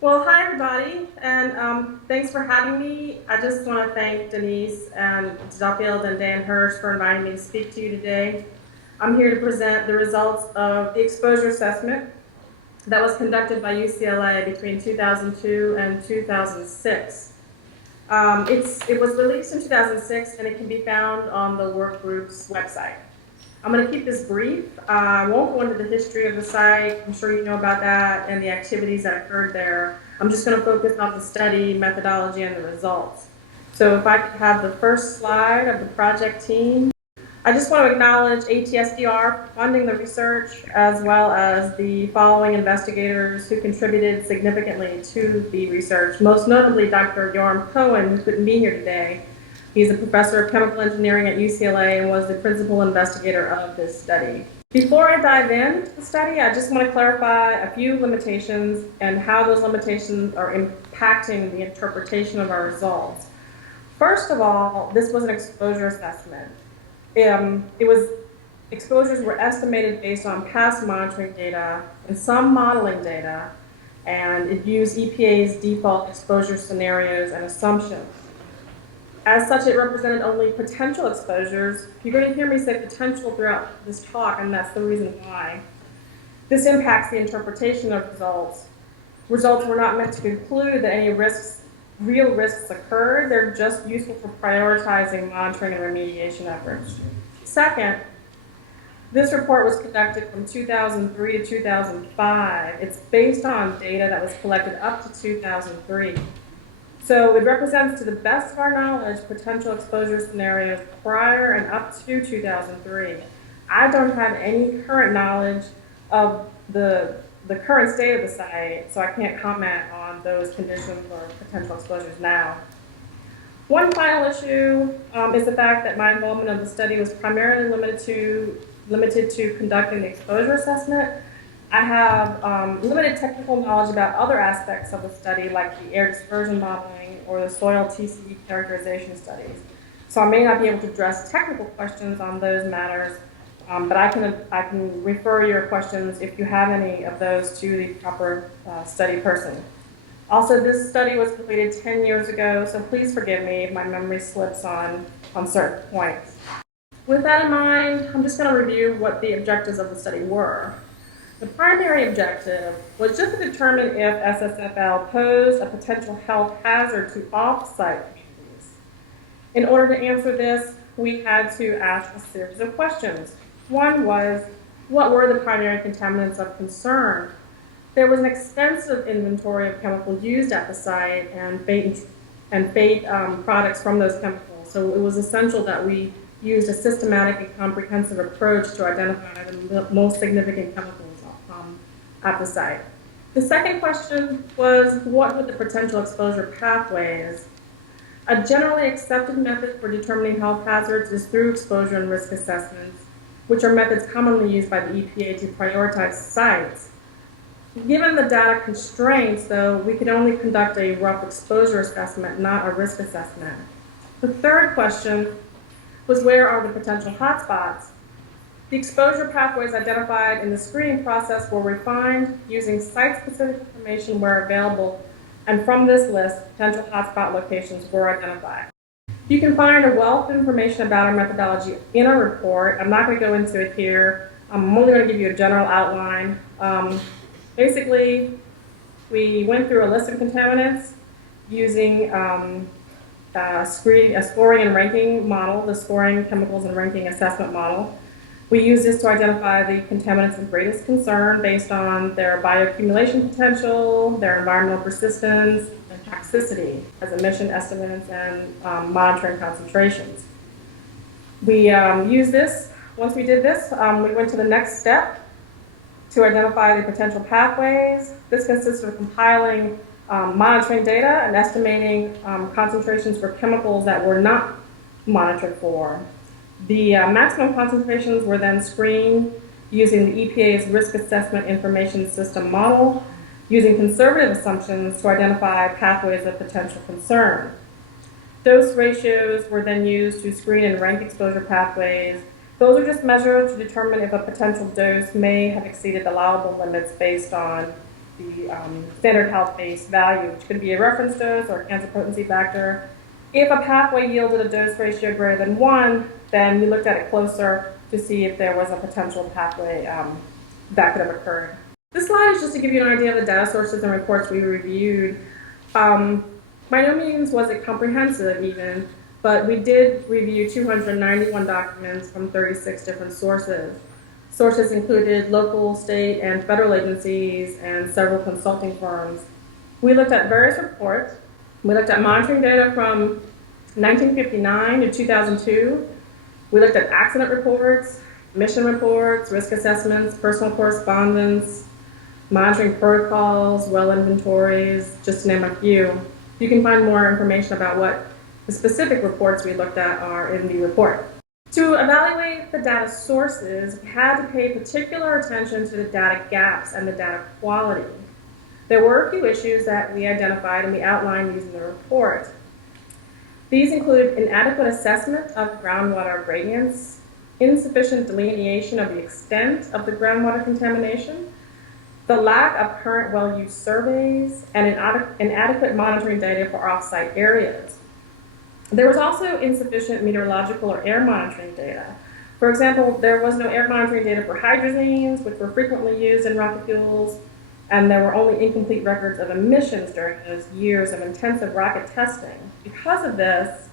Well, hi everybody, and thanks for having me. I just want to thank Denise and Duffield and Dan Hirsch for inviting me to speak to you today. I'm here to present the results of the exposure assessment that was conducted by UCLA between 2002 and 2006. It was released in 2006 and it can be found on the work group's website. I'm going to keep this brief. I won't go into the history of the site. I'm sure you know about that and the activities that occurred there. I'm just going to focus on the study, methodology, and the results. So if I could have the first slide of the project team. I just want to acknowledge ATSDR for funding the research, as well as the following investigators who contributed significantly to the research, most notably Dr. Yoram Cohen, who couldn't be here today. He's a professor of chemical engineering at UCLA and was the principal investigator of this study. Before I dive into the study, I just want to clarify a few limitations and how those limitations are impacting the interpretation of our results. First of all, this was an exposure assessment. Exposures were estimated based on past monitoring data and some modeling data, and it used EPA's default exposure scenarios and assumptions. As such, it represented only potential exposures. You're going to hear me say potential throughout this talk, and that's the reason why. This impacts the interpretation of results. Results were not meant to conclude that any real risks occurred. They're just useful for prioritizing monitoring and remediation efforts. Second, this report was conducted from 2003 to 2005. It's based on data that was collected up to 2003. So it represents, to the best of our knowledge, potential exposure scenarios prior and up to 2003. I don't have any current knowledge of the current state of the site, so I can't comment on those conditions or potential exposures now. One final issue is the fact that my involvement of the study was primarily limited to conducting the exposure assessment. I have limited technical knowledge about other aspects of the study, like the air dispersion modeling or the soil TCE characterization studies. So I may not be able to address technical questions on those matters, but I can refer your questions, if you have any of those, to the proper study person. Also, this study was completed 10 years ago, so please forgive me if my memory slips on certain points. With that in mind, I'm just going to review what the objectives of the study were. The primary objective was just to determine if SSFL posed a potential health hazard to off-site communities. In order to answer this, we had to ask a series of questions. One was, what were the primary contaminants of concern? There was an extensive inventory of chemicals used at the site and fate products from those chemicals. So it was essential that we used a systematic and comprehensive approach to identify the most significant chemicals at the site. The second question was, what were the potential exposure pathways? A generally accepted method for determining health hazards is through exposure and risk assessments, which are methods commonly used by the EPA to prioritize sites. Given the data constraints, though, we could only conduct a rough exposure assessment, not a risk assessment. The third question was, where are the potential hotspots? The exposure pathways identified in the screening process were refined using site-specific information where available, and from this list, potential hotspot locations were identified. You can find a wealth of information about our methodology in our report. I'm not going to go into it here. I'm only going to give you a general outline. Basically, we went through a list of contaminants using a scoring and ranking model, the scoring, chemicals, and ranking assessment model. We use this to identify the contaminants of greatest concern based on their bioaccumulation potential, their environmental persistence, and toxicity as emission estimates and monitoring concentrations. We use this. Once we did this, we went to the next step to identify the potential pathways. This consists of compiling monitoring data and estimating concentrations for chemicals that were not monitored for. The maximum concentrations were then screened using the EPA's Risk Assessment Information System model, using conservative assumptions to identify pathways of potential concern. Dose ratios were then used to screen and rank exposure pathways. Those are just measured to determine if a potential dose may have exceeded allowable limits based on standard health-based value, which could be a reference dose or a cancer potency factor. If a pathway yielded a dose ratio greater than 1, then we looked at it closer to see if there was a potential pathway that could have occurred. This slide is just to give you an idea of the data sources and reports we reviewed. By no means was it comprehensive even, but we did review 291 documents from 36 different sources. Sources included local, state, and federal agencies and several consulting firms. We looked at various reports. We looked at monitoring data from 1959 to 2002. We looked at accident reports, mission reports, risk assessments, personal correspondence, monitoring protocols, well inventories, just to name a few. You can find more information about what the specific reports we looked at are in the report. To evaluate the data sources, we had to pay particular attention to the data gaps and the data quality. There were a few issues that we identified and we outlined these in the report. These include inadequate assessment of groundwater gradients, insufficient delineation of the extent of the groundwater contamination, the lack of current well use surveys, and inadequate monitoring data for off-site areas. There was also insufficient meteorological or air monitoring data. For example, there was no air monitoring data for hydrazines, which were frequently used in rocket fuels, and there were only incomplete records of emissions during those years of intensive rocket testing. Because of this,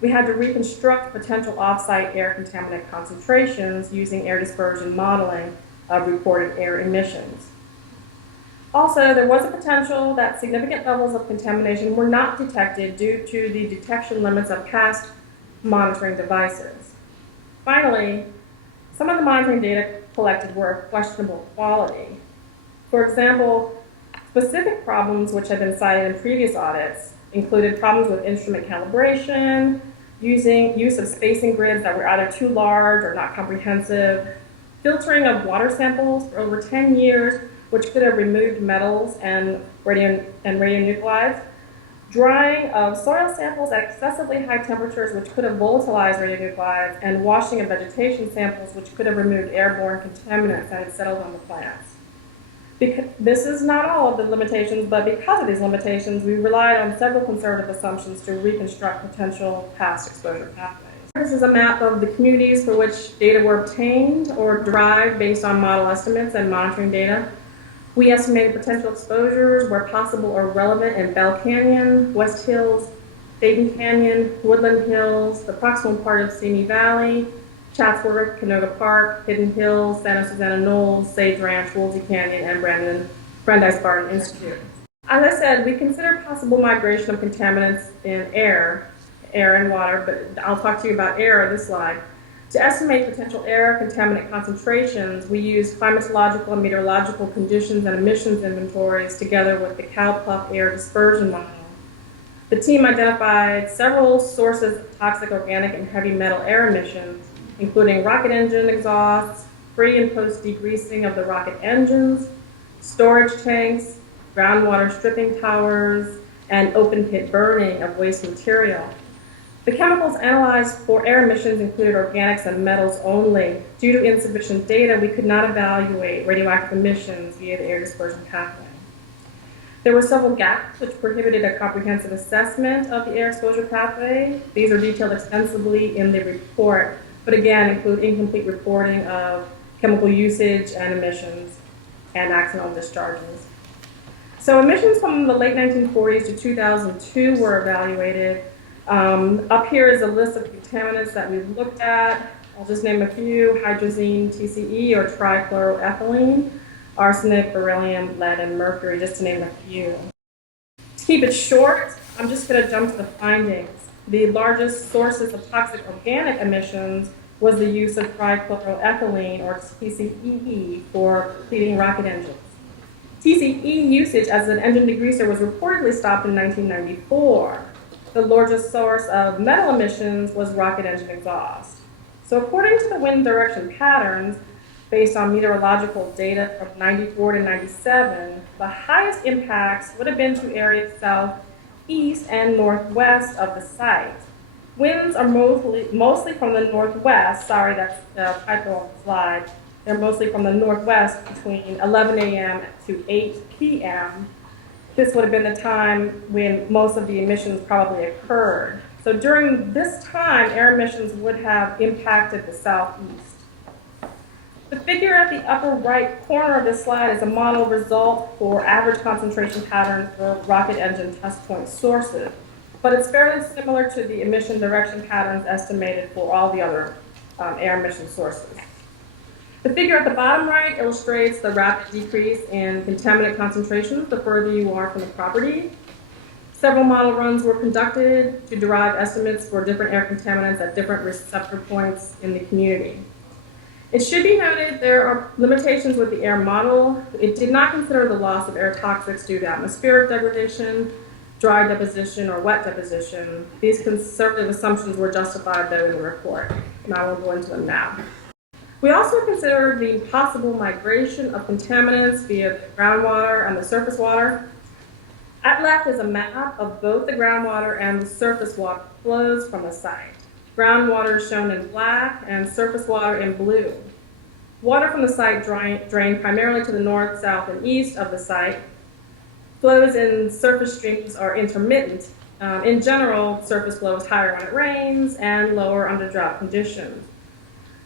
we had to reconstruct potential off-site air contaminant concentrations using air dispersion modeling of reported air emissions. Also, there was a potential that significant levels of contamination were not detected due to the detection limits of past monitoring devices. Finally, some of the monitoring data collected were of questionable quality. For example, specific problems which had been cited in previous audits included problems with instrument calibration, use of spacing grids that were either too large or not comprehensive, filtering of water samples for over 10 years, which could have removed metals and radionuclides, drying of soil samples at excessively high temperatures, which could have volatilized radionuclides, and washing of vegetation samples, which could have removed airborne contaminants that had settled on the plants. This is not all of the limitations, but because of these limitations, we relied on several conservative assumptions to reconstruct potential past exposure pathways. This is a map of the communities for which data were obtained or derived based on model estimates and monitoring data. We estimated potential exposures where possible or relevant in Bell Canyon, West Hills, Dayton Canyon, Woodland Hills, the proximal part of Simi Valley, Chatsworth, Canoga Park, Hidden Hills, Santa Susana Knolls, Sage Ranch, Woolsey Canyon, and Brandeis Barton Institute. As I said, we consider possible migration of contaminants in air and water, but I'll talk to you about air on this slide. To estimate potential air contaminant concentrations, we used climatological and meteorological conditions and emissions inventories together with the Cowpuff air dispersion model. The team identified several sources of toxic organic and heavy metal air emissions, including rocket engine exhausts, pre and post degreasing of the rocket engines, storage tanks, groundwater stripping towers, and open pit burning of waste material. The chemicals analyzed for air emissions included organics and metals only. Due to insufficient data, we could not evaluate radioactive emissions via the air dispersion pathway. There were several gaps which prohibited a comprehensive assessment of the air exposure pathway. These are detailed extensively in the report, but again include incomplete reporting of chemical usage and emissions and accidental discharges. So emissions from the late 1940s to 2002 were evaluated. Up here is a list of contaminants that we've looked at. I'll just name a few: hydrazine, TCE, or trichloroethylene, arsenic, beryllium, lead, and mercury, just to name a few. To keep it short, I'm just going to jump to the findings. The largest sources of toxic organic emissions was the use of trichloroethylene, or TCE, for cleaning rocket engines. TCE usage as an engine degreaser was reportedly stopped in 1994. The largest source of metal emissions was rocket engine exhaust. So according to the wind direction patterns, based on meteorological data from 94 to 97, the highest impacts would have been to areas south, east, and northwest of the site. Winds are mostly from the northwest, sorry, that's the typo on the slide, They're mostly from the northwest between 11 a.m. to 8 p.m. This would have been the time when most of the emissions probably occurred. So during this time, air emissions would have impacted the southeast. The figure at the upper right corner of this slide is a model result for average concentration patterns for rocket engine test point sources, but it's fairly similar to the emission direction patterns estimated for all the other air emission sources. The figure at the bottom right illustrates the rapid decrease in contaminant concentrations the further you are from the property. Several model runs were conducted to derive estimates for different air contaminants at different receptor points in the community. It should be noted there are limitations with the air model. It did not consider the loss of air toxics due to atmospheric degradation, dry deposition, or wet deposition. These conservative assumptions were justified, though, in the report, and I will go into them now. We also considered the possible migration of contaminants via the groundwater and the surface water. At left is a map of both the groundwater and the surface water flows from the site. Groundwater is shown in black and surface water in blue. Water from the site drained primarily to the north, south, and east of the site. Flows in surface streams are intermittent. In general, surface flow is higher when it rains and lower under drought conditions.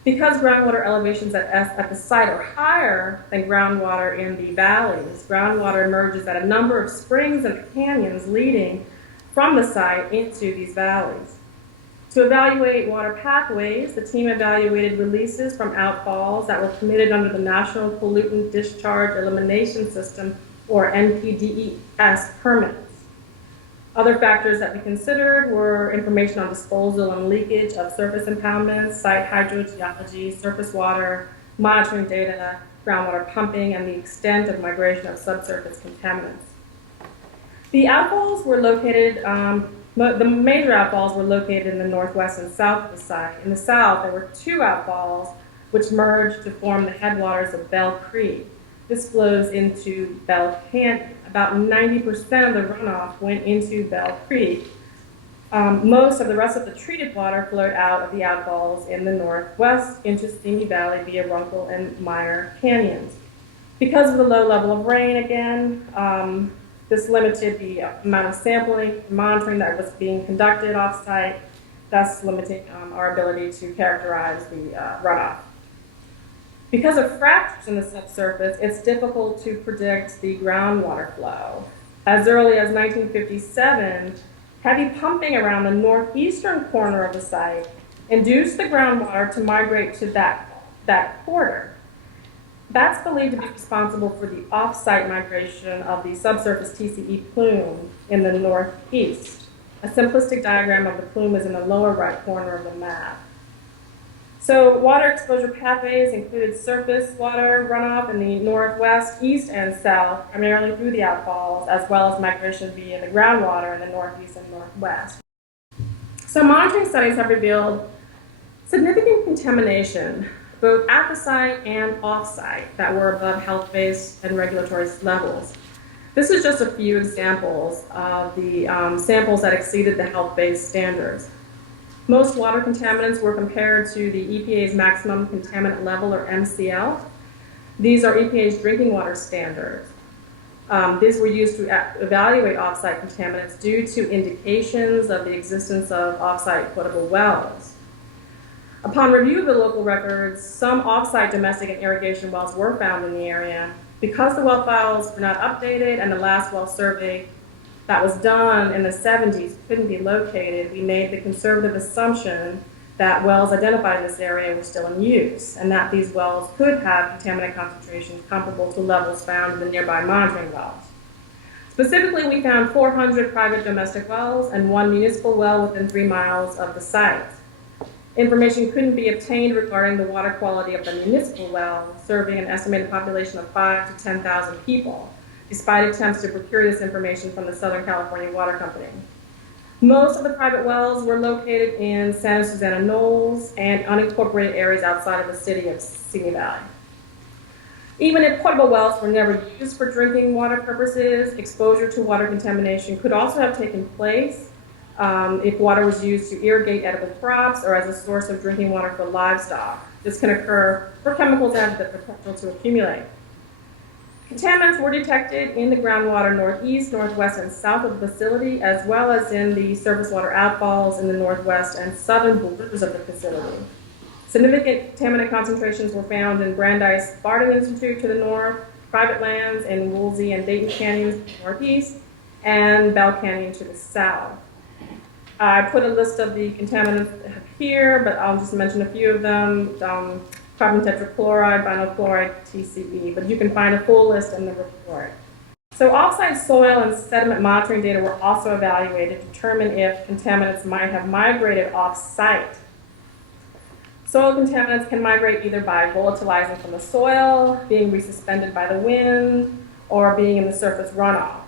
Because groundwater elevations at the site are higher than groundwater in the valleys, groundwater emerges at a number of springs and canyons leading from the site into these valleys. To evaluate water pathways, the team evaluated releases from outfalls that were permitted under the National Pollutant Discharge Elimination System, or NPDES permits. Other factors that we considered were information on disposal and leakage of surface impoundments, site hydrogeology, surface water, monitoring data, groundwater pumping, and the extent of migration of subsurface contaminants. The outfalls were located, the major outfalls were located in the northwest and south of the site. In the south, there were two outfalls which merged to form the headwaters of Bell Creek. This flows into Bell Canyon. About 90% of the runoff went into Bell Creek. Most of the rest of the treated water flowed out of the outfalls in the northwest into Simi Valley via Runkle and Meyer Canyons. Because of the low level of rain, again, this limited the amount of sampling and monitoring that was being conducted off-site, thus limiting our ability to characterize the runoff. Because of fractures in the subsurface, it's difficult to predict the groundwater flow. As early as 1957, heavy pumping around the northeastern corner of the site induced the groundwater to migrate to that quarter. That's believed to be responsible for the off-site migration of the subsurface TCE plume in the northeast. A simplistic diagram of the plume is in the lower right corner of the map. So water exposure pathways included surface water runoff in the northwest, east, and south, primarily through the outfalls, as well as migration via the groundwater in the northeast and northwest. So monitoring studies have revealed significant contamination, both at the site and off-site, that were above health-based and regulatory levels. This is just a few examples of the samples that exceeded the health-based standards. Most water contaminants were compared to the EPA's maximum contaminant level, or MCL. These are EPA's drinking water standards. These were used to evaluate off-site contaminants due to indications of the existence of off-site potable wells. Upon review of the local records, some off-site domestic and irrigation wells were found in the area. Because the well files were not updated and the last well survey that was done in the 70s couldn't be located, we made the conservative assumption that wells identified in this area were still in use and that these wells could have contaminant concentrations comparable to levels found in the nearby monitoring wells. Specifically, we found 400 private domestic wells and 1 municipal well within 3 miles of the site. Information couldn't be obtained regarding the water quality of the municipal well, serving an estimated population of 5,000 to 10,000 people, despite attempts to procure this information from the Southern California Water Company. Most of the private wells were located in Santa Susana Knolls and unincorporated areas outside of the city of Simi Valley. Even if potable wells were never used for drinking water purposes, exposure to water contamination could also have taken place if water was used to irrigate edible crops or as a source of drinking water for livestock. This can occur where chemicals have the potential to accumulate. Contaminants were detected in the groundwater northeast, northwest, and south of the facility, as well as in the surface water outfalls in the northwest and southern borders of the facility. Significant contaminant concentrations were found in Brandeis Bardeen Institute to the north, private lands in Woolsey and Dayton Canyons to the northeast, and Bell Canyon to the south. I put a list of the contaminants here, but I'll just mention a few of them. Carbon tetrachloride, vinyl chloride, TCE, but you can find a full list in the report. So off-site soil and sediment monitoring data were also evaluated to determine if contaminants might have migrated off-site. Soil contaminants can migrate either by volatilizing from the soil, being resuspended by the wind, or being in the surface runoff.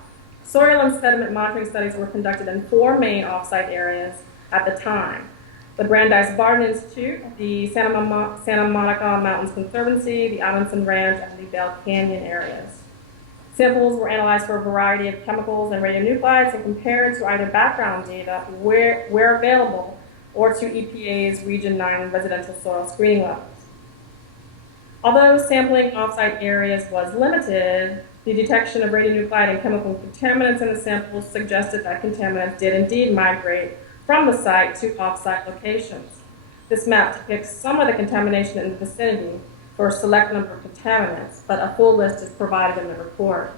Soil and sediment monitoring studies were conducted in 4 main off-site areas at the time: the Brandeis Bardeen Institute, the Santa Monica Mountains Conservancy, the Amundsen Ranch, and the Bell Canyon areas. Samples were analyzed for a variety of chemicals and radionuclides and compared to either background data where available or to EPA's Region 9 residential soil screening levels. Although sampling off-site areas was limited, the detection of radionuclide and chemical contaminants in the samples suggested that contaminants did indeed migrate from the site to off-site locations. This map depicts some of the contamination in the vicinity for a select number of contaminants, but a full list is provided in the report.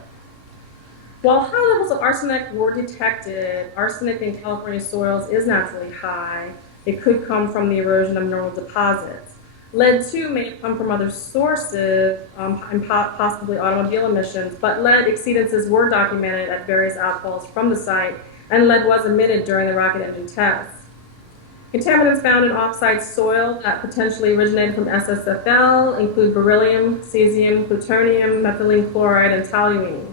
While high levels of arsenic were detected, arsenic in California soils is naturally high. It could come from the erosion of normal deposits. Lead, too, may have come from other sources, and possibly automobile emissions, but lead exceedances were documented at various outfalls from the site, and lead was emitted during the rocket engine tests. Contaminants found in off-site soil that potentially originated from SSFL include beryllium, cesium, plutonium, methylene chloride, and toluene.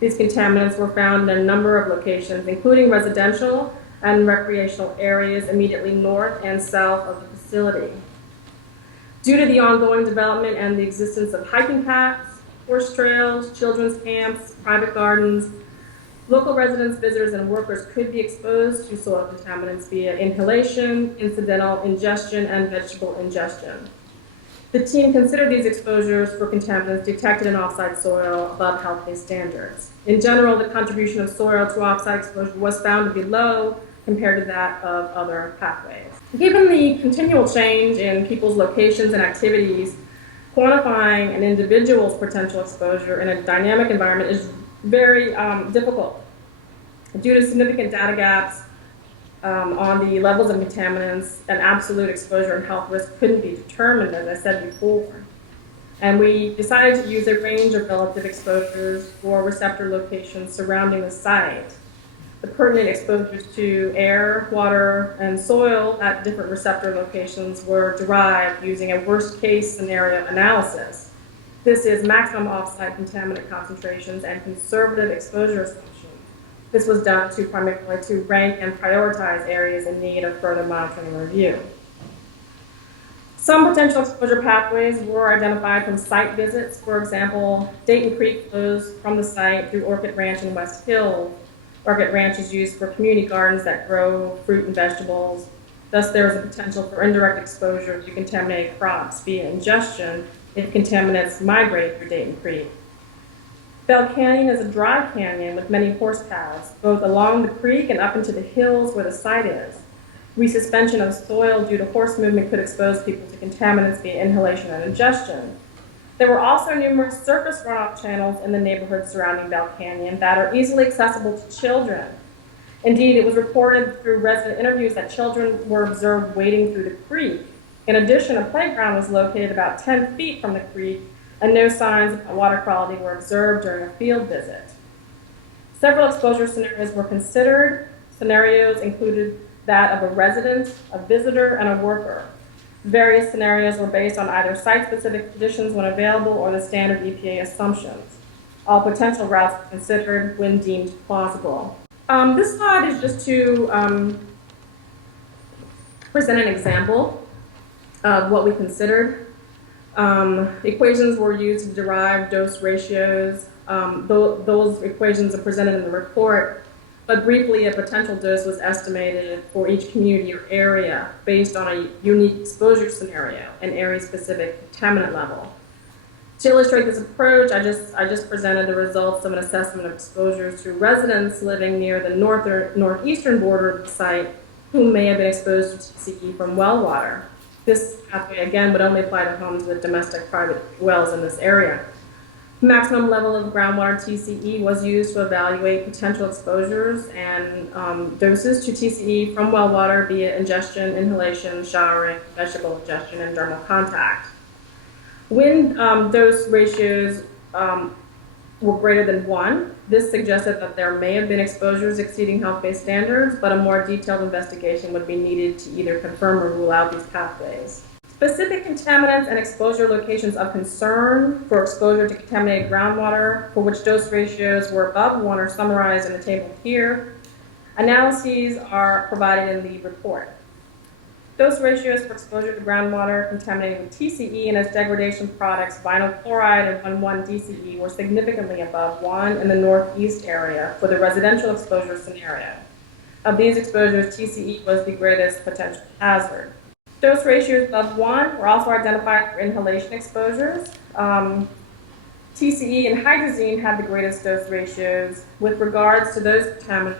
These contaminants were found in a number of locations, including residential and recreational areas immediately north and south of the facility. Due to the ongoing development and the existence of hiking paths, horse trails, children's camps, private gardens, local residents, visitors, and workers could be exposed to soil contaminants via inhalation, incidental ingestion, and vegetable ingestion. The team considered these exposures for contaminants detected in off-site soil above health-based standards. In general, the contribution of soil to off-site exposure was found to be low compared to that of other pathways. Given the continual change in people's locations and activities, quantifying an individual's potential exposure in a dynamic environment is very difficult. Due to significant data gaps on the levels of contaminants, and absolute exposure and health risk couldn't be determined, as I said before. And we decided to use a range of relative exposures for receptor locations surrounding the site. The pertinent exposures to air, water, and soil at different receptor locations were derived using a worst-case scenario analysis. This is maximum off-site contaminant concentrations and conservative exposure assumptions. This was done primarily to rank and prioritize areas in need of further monitoring and review. Some potential exposure pathways were identified from site visits. For example, Dayton Creek flows from the site through Orchid Ranch in West Hill. Orchid Ranch is used for community gardens that grow fruit and vegetables. Thus, there is a potential for indirect exposure to contaminated crops via ingestion if contaminants migrate through Dayton Creek. Bell Canyon is a dry canyon with many horse paths, both along the creek and up into the hills where the site is. Resuspension of soil due to horse movement could expose people to contaminants via inhalation and ingestion. There were also numerous surface runoff channels in the neighborhood surrounding Bell Canyon that are easily accessible to children. Indeed, it was reported through resident interviews that children were observed wading through the creek. In addition, a playground was located about 10 feet from the creek, and no signs of water quality were observed during a field visit. Several exposure scenarios were considered. Scenarios included that of a resident, a visitor, and a worker. Various scenarios were based on either site-specific conditions when available or the standard EPA assumptions. All potential routes were considered when deemed plausible. This slide is just to present an example of what we considered. Equations were used to derive dose ratios. Those equations are presented in the report. But briefly, a potential dose was estimated for each community or area based on a unique exposure scenario and area-specific contaminant level. To illustrate this approach, I just presented the results of an assessment of exposures to residents living near the northeastern border of the site who may have been exposed to TCE from well water. This pathway, again, would only apply to homes with domestic private wells in this area. Maximum level of groundwater TCE was used to evaluate potential exposures and doses to TCE from well water via ingestion, inhalation, showering, vegetable ingestion, and dermal contact. When dose ratios were greater than 1, this suggested that there may have been exposures exceeding health-based standards, but a more detailed investigation would be needed to either confirm or rule out these pathways. Specific contaminants and exposure locations of concern for exposure to contaminated groundwater, for which dose ratios were above 1, are summarized in the table here. Analyses are provided in the report. Dose ratios for exposure to groundwater contaminated with TCE and its degradation products, vinyl chloride and 1,1 DCE, were significantly above 1 in the northeast area for the residential exposure scenario. Of these exposures, TCE was the greatest potential hazard. Dose ratios above 1 were also identified for inhalation exposures. TCE and hydrazine had the greatest dose ratios. With regards to those contaminants,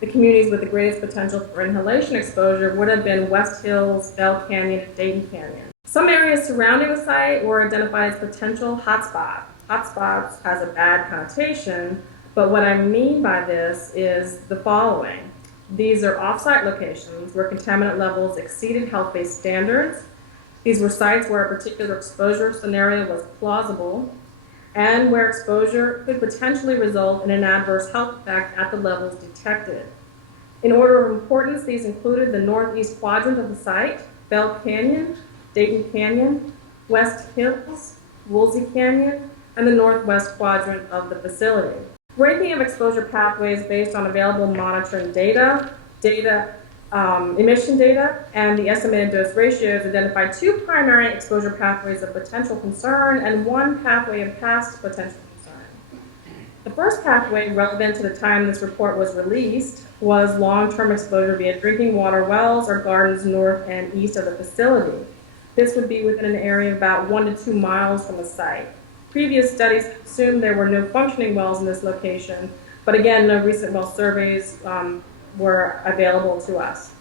the communities with the greatest potential for inhalation exposure would have been West Hills, Bell Canyon, and Dayton Canyon. Some areas surrounding the site were identified as potential hotspots. Hotspots has a bad connotation, but what I mean by this is the following. These are off-site locations where contaminant levels exceeded health-based standards. These were sites where a particular exposure scenario was plausible and where exposure could potentially result in an adverse health effect at the levels detected. In order of importance, these included the northeast quadrant of the site, Bell Canyon, Dayton Canyon, West Hills, Woolsey Canyon, and the northwest quadrant of the facility. Ranking of exposure pathways based on available monitoring data, emission data, and the estimated dose ratios identified 2 primary exposure pathways of potential concern and 1 pathway of past potential concern. The first pathway relevant to the time this report was released was long-term exposure via drinking water wells or gardens north and east of the facility. This would be within an area of about 1 to 2 miles from the site. Previous studies assumed there were no functioning wells in this location, but again, no recent well surveys were available to us.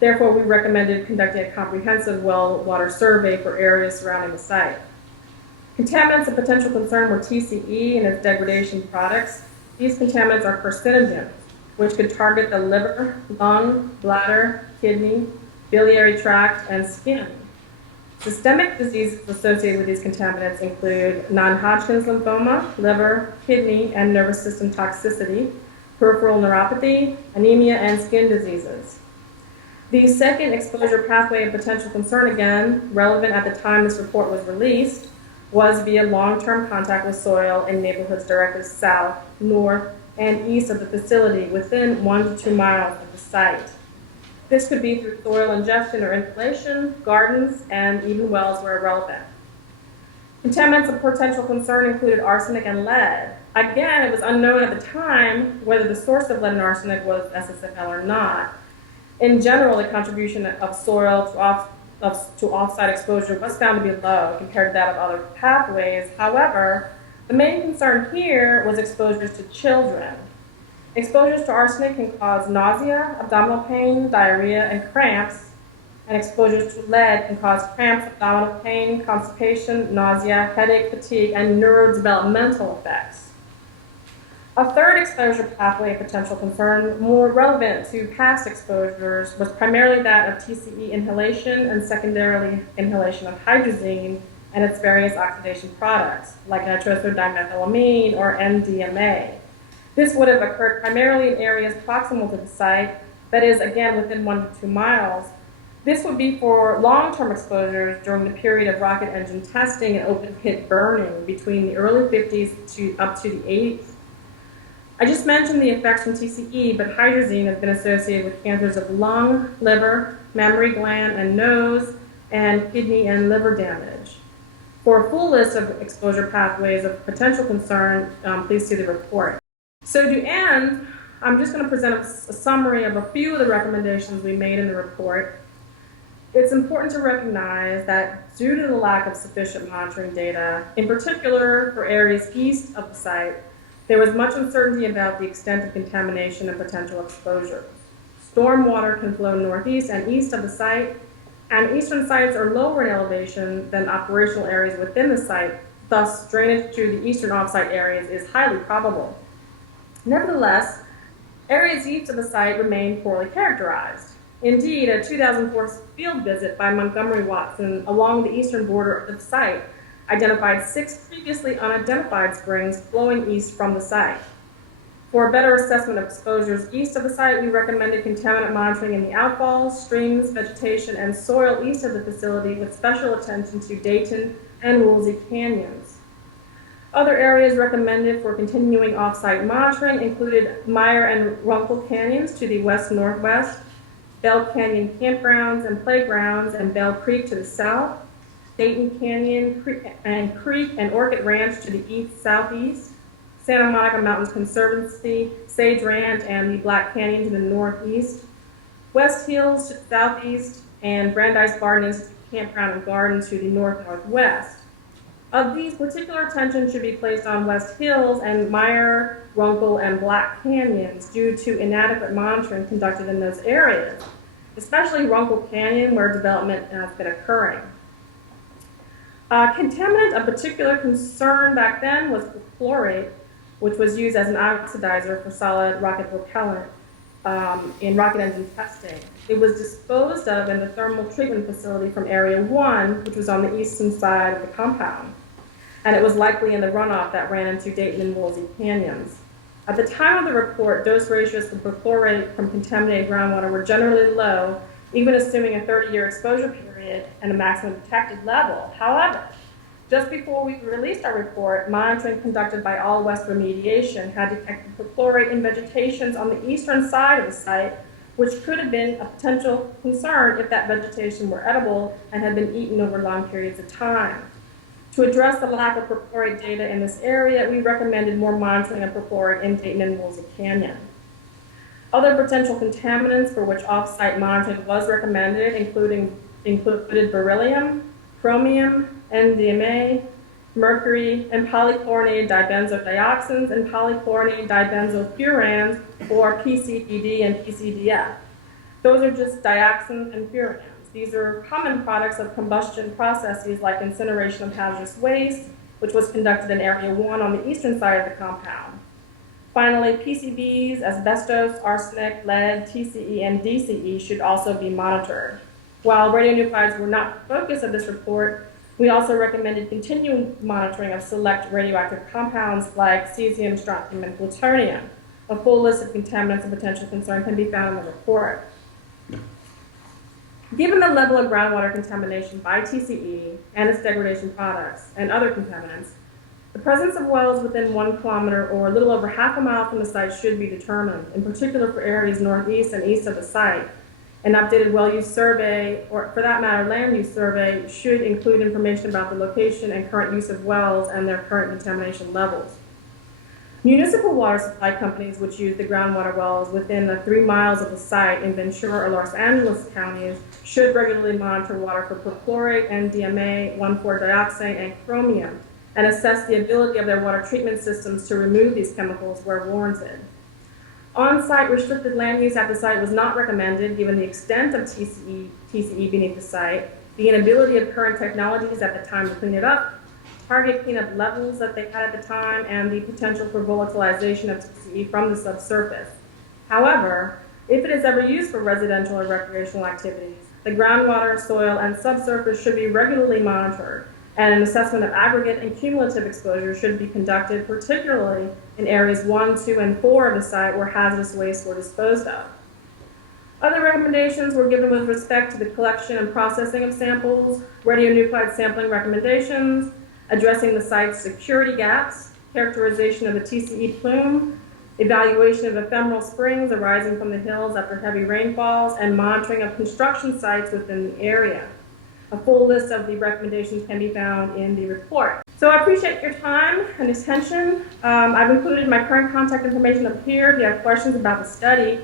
Therefore, we recommended conducting a comprehensive well water survey for areas surrounding the site. Contaminants of potential concern were TCE and its degradation products. These contaminants are carcinogens, which could target the liver, lung, bladder, kidney, biliary tract, and skin. Systemic diseases associated with these contaminants include non-Hodgkin's lymphoma, liver, kidney, and nervous system toxicity, peripheral neuropathy, anemia, and skin diseases. The second exposure pathway of potential concern, again, relevant at the time this report was released, was via long-term contact with soil in neighborhoods directly south, north, and east of the facility within 1 to 2 miles of the site. This could be through soil ingestion or inhalation, gardens, and even wells where relevant. Contaminants of potential concern included arsenic and lead. Again, it was unknown at the time whether the source of lead and arsenic was SSFL or not. In general, the contribution of soil to off-site exposure was found to be low compared to that of other pathways. However, the main concern here was exposures to children. Exposures to arsenic can cause nausea, abdominal pain, diarrhea, and cramps, and exposures to lead can cause cramps, abdominal pain, constipation, nausea, headache, fatigue, and neurodevelopmental effects. A third exposure pathway of potential concern, more relevant to past exposures, was primarily that of TCE inhalation and secondarily inhalation of hydrazine and its various oxidation products, like nitrosodimethylamine or NDMA. This would have occurred primarily in areas proximal to the site, that is, again, within 1 to 2 miles. This would be for long-term exposures during the period of rocket engine testing and open pit burning between the early 50s up to the 80s. I just mentioned the effects from TCE, but hydrazine has been associated with cancers of lung, liver, mammary gland and nose, and kidney and liver damage. For a full list of exposure pathways of potential concern, please see the report. So D.Env I'm just going to present a summary of a few of the recommendations we made in the report. It's important to recognize that due to the lack of sufficient monitoring data, in particular for areas east of the site, there was much uncertainty about the extent of contamination and potential exposure. Stormwater can flow northeast and east of the site, and eastern sites are lower in elevation than operational areas within the site, thus drainage to the eastern offsite areas is highly probable. Nevertheless, areas east of the site remain poorly characterized. Indeed, a 2004 field visit by Montgomery Watson along the eastern border of the site identified 6 previously unidentified springs flowing east from the site. For a better assessment of exposures east of the site, we recommended contaminant monitoring in the outfalls, streams, vegetation, and soil east of the facility with special attention to Dayton and Woolsey canyons. Other areas recommended for continuing off-site monitoring included Meyer and Runkle canyons to the west-northwest, Bell Canyon campgrounds and playgrounds, and Bell Creek to the south, Dayton Canyon Creek and Orchid Ranch to the east-southeast, Santa Monica Mountains Conservancy, Sage Ranch, and the Black Canyon to the northeast, West Hills to the southeast, and Brandeis Gardens Campground and Garden to the north-northwest. Of these, particular attention should be placed on West Hills and Meyer, Runkle, and Black Canyons due to inadequate monitoring conducted in those areas, especially Runkle Canyon where development has been occurring. Contaminant of particular concern back then was perchlorate, which was used as an oxidizer for solid rocket propellant in rocket engine testing. It was disposed of in the thermal treatment facility from Area 1, which was on the eastern side of the compound. And it was likely in the runoff that ran into Dayton and Woolsey canyons. At the time of the report, dose ratios for perchlorate from contaminated groundwater were generally low, even assuming a 30-year exposure period and a maximum detected level. However, just before we released our report, monitoring conducted by All West Remediation had detected perchlorate in vegetations on the eastern side of the site, which could have been a potential concern if that vegetation were edible and had been eaten over long periods of time. To address the lack of perchlorate data in this area, we recommended more monitoring of perchlorate in Dayton and Woolsey Canyon. Other potential contaminants for which off-site monitoring was recommended included beryllium, chromium, NDMA, mercury, and polychlorinated dibenzodioxins and polychlorinated dibenzofurans, or PCDD and PCDF. Those are just dioxins and furans. These are common products of combustion processes like incineration of hazardous waste, which was conducted in Area 1 on the eastern side of the compound. Finally, PCBs, asbestos, arsenic, lead, TCE, and DCE should also be monitored. While radionuclides were not the focus of this report, we also recommended continuing monitoring of select radioactive compounds like cesium, strontium, and plutonium. A full list of contaminants of potential concern can be found in the report. Given the level of groundwater contamination by TCE and its degradation products and other contaminants, the presence of wells within 1 kilometer or a little over half a mile from the site should be determined, in particular for areas northeast and east of the site. An updated well use survey, or for that matter, land use survey, should include information about the location and current use of wells and their current contamination levels. Municipal water supply companies which use the groundwater wells within the 3 miles of the site in Ventura or Los Angeles counties should regularly monitor water for perchlorate, NDMA, 1,4-dioxane, and chromium, and assess the ability of their water treatment systems to remove these chemicals where warranted. On-site restricted land use at the site was not recommended given the extent of TCE beneath the site, the inability of current technologies at the time to clean it up, target cleanup levels that they had at the time, and the potential for volatilization of TCE from the subsurface. However, if it is ever used for residential or recreational activities, the groundwater, soil, and subsurface should be regularly monitored, and an assessment of aggregate and cumulative exposure should be conducted, particularly in areas 1, 2, and 4 of the site where hazardous wastes were disposed of. Other recommendations were given with respect to the collection and processing of samples, radionuclide sampling recommendations, addressing the site's security gaps, characterization of the TCE plume, evaluation of ephemeral springs arising from the hills after heavy rainfalls, and monitoring of construction sites within the area. A full list of the recommendations can be found in the report. So I appreciate your time and attention. I've included my current contact information up here if you have questions about the study.